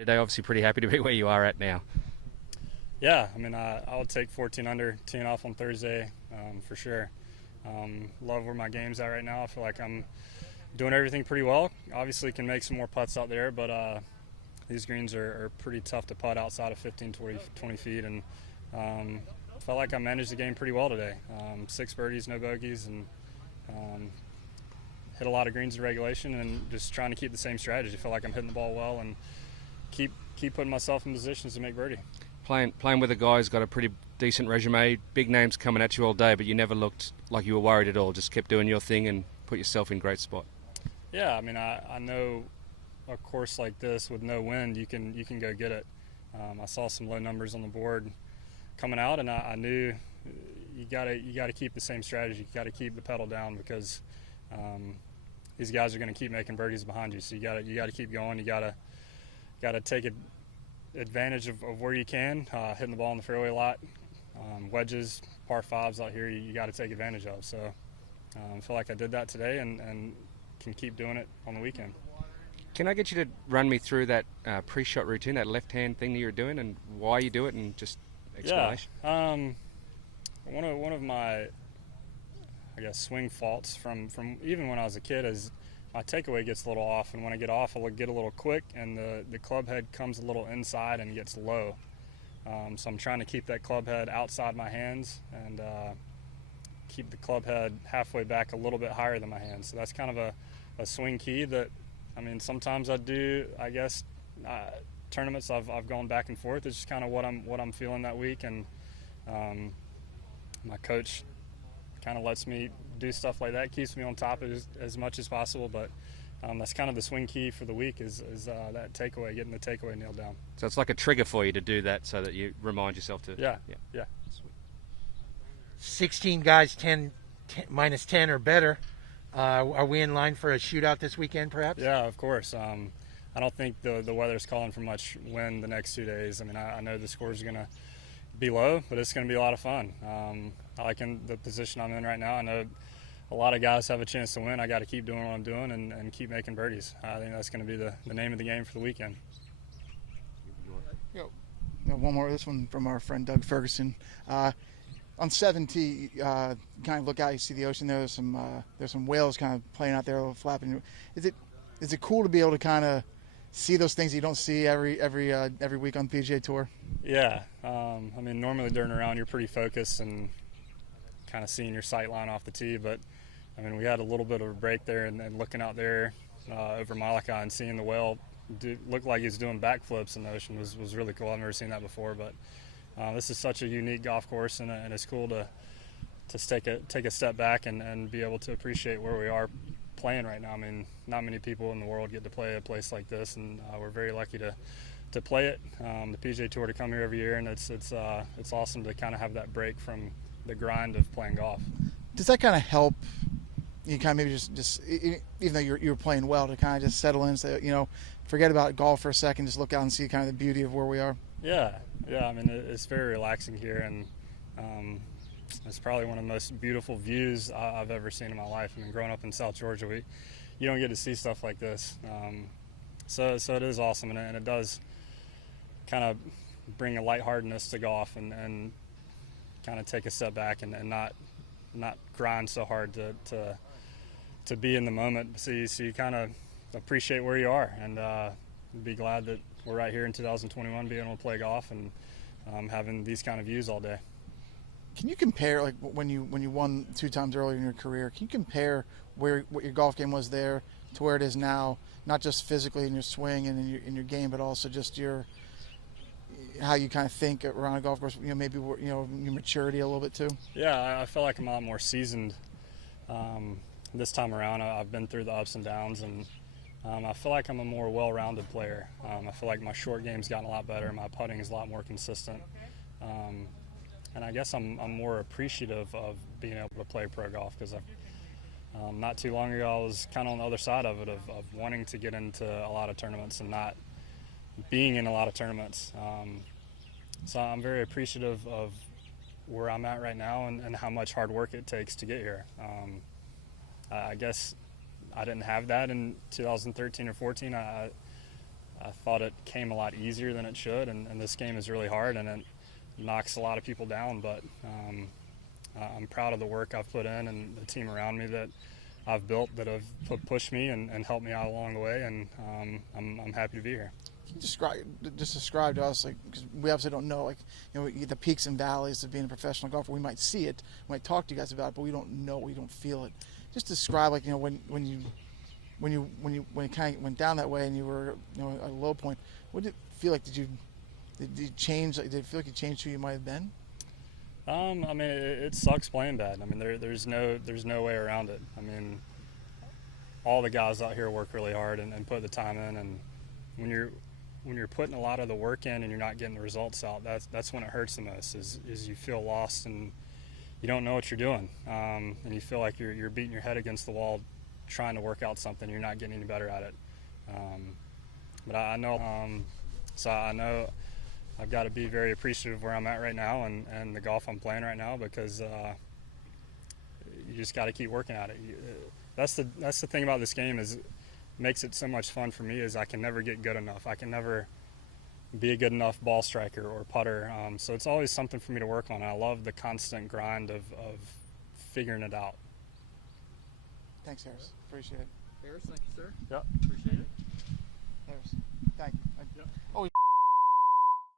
Today, obviously pretty happy to be where you are at now. Yeah, I mean, I would take 14 under, teeing off on Thursday for sure. Love where my game's at right now. I feel like I'm doing everything pretty well. Obviously can make some more putts out there, but these greens are pretty tough to putt outside of 15, 20 feet. And felt like I managed the game pretty well today. 6 birdies, no bogeys, and hit a lot of greens in regulation and just trying to keep the same strategy. I feel like I'm hitting the ball well and keep putting myself in positions to make birdie. Playing with a guy who's got a pretty decent resume, big names coming at you all day, but you never looked like you were worried at all. Just kept doing your thing and put yourself in great spot. Yeah, I mean, I know a course like this with no wind, you can go get it. I saw some low numbers on the board coming out, and I knew you gotta keep the same strategy. You gotta keep the pedal down because these guys are going to keep making birdies behind you. So you gotta keep going. You gotta take advantage of where you can, hitting the ball in the fairway a lot, wedges, par fives out here. You got to take advantage of. So I feel like I did that today and can keep doing it on the weekend. Can I get you to run me through that pre-shot routine, that left-hand thing that you're doing, and why you do it, and just explanation? Yeah. One of my, I guess, swing faults from even when I was a kid is my takeaway gets a little off, and when I get off, I'll get a little quick, and the club head comes a little inside and gets low. So I'm trying to keep that club head outside my hands and keep the club head halfway back a little bit higher than my hands. So that's kind of a swing key that, I mean, sometimes I do, I guess, tournaments I've gone back and forth. It's just kind of what I'm feeling that week, and my coach kind of lets me do stuff like that, keeps me on top of it as much as possible. But that's kind of the swing key for the week is that takeaway, getting the takeaway nailed down. So it's like a trigger for you to do that so that you remind yourself to. Yeah. 16 guys, 10 minus 10 or better. Are we in line for a shootout this weekend, perhaps? Yeah, of course. I don't think the weather's calling for much wind the next 2 days. I mean, I know the scores are going to be low, but it's going to be a lot of fun. I like the position I'm in right now. I know a lot of guys have a chance to win. I got to keep doing what I'm doing and keep making birdies. I think that's going to be the name of the game for the weekend. One more. This one from our friend Doug Ferguson. On 7T, kind of look out, you see the ocean. There's some whales kind of playing out there, flapping. Is it cool to be able to kind of see those things you don't see every week on the PGA Tour? Yeah, I mean, normally during a round you're pretty focused and kind of seeing your sight line off the tee, but I mean, we had a little bit of a break there, and looking out there over Malachi and seeing the whale look like he's doing backflips in the ocean was really cool. I've never seen that before, but this is such a unique golf course, and it's cool to take a step back and be able to appreciate where we are playing right now. I mean, not many people in the world get to play a place like this, and we're very lucky to play it. The PGA Tour to come here every year, and it's awesome to kind of have that break from the grind of playing golf. Does that kind of help you kind of maybe just even though you're playing well, to kind of just settle in and say, forget about golf for a second, just look out and see kind of the beauty of where we are? Yeah. I mean, it's very relaxing here, and it's probably one of the most beautiful views I've ever seen in my life. I mean, growing up in South Georgia, you don't get to see stuff like this. So it is awesome, and it does kind of bring a lightheartedness to golf and kind of take a step back and not grind so hard to be in the moment. So you kind of appreciate where you are, and be glad that we're right here in 2021 being able to play golf and having these kind of views all day. Can you compare, like when you won 2 times earlier in your career, can you compare what your golf game was there to where it is now, not just physically in your swing and in your game, but also just how you kind of think around a golf course, maybe your maturity a little bit too? Yeah, I feel like I'm a lot more seasoned this time around. I've been through the ups and downs, and I feel like I'm a more well-rounded player. I feel like my short game's gotten a lot better. My putting is a lot more consistent. And I guess I'm more appreciative of being able to play pro golf, because not too long ago I was kind of on the other side of it, of wanting to get into a lot of tournaments and not being in a lot of tournaments. So I'm very appreciative of where I'm at right now and how much hard work it takes to get here. I guess I didn't have that in 2013 or 14. I I thought it came a lot easier than it should, and this game is really hard and it knocks a lot of people down. But I'm proud of the work I've put in and the team around me that I've built that have pushed me and helped me out along the way, and I'm happy to be here. Can you describe to us, like, because we obviously don't know, like, you know, the peaks and valleys of being a professional golfer. We might see it, we might talk to you guys about it, but we don't know, we don't feel it. Just describe, like, you know, when it kind of went down that way and you were, you know, at a low point. What did it feel like? Did you change? Like, did it feel like you changed who you might have been? I mean, it sucks playing bad. I mean, there's no way around it. I mean, all the guys out here work really hard and put the time in, and when you're putting a lot of the work in and you're not getting the results out, that's when it hurts the most. Is you feel lost and you don't know what you're doing, and you feel like you're beating your head against the wall, trying to work out something. You're not getting any better at it. But I know, so I know I've got to be very appreciative of where I'm at right now and the golf I'm playing right now, because you just got to keep working at it. That's the thing about this game, is makes it so much fun for me, is I can never get good enough. I can never be a good enough ball striker or putter. So it's always something for me to work on. I love the constant grind of figuring it out. Thanks, Harris. Appreciate it. Harris, thank you, sir. Yep. Appreciate it. Harris, thank you. Yep. Oh.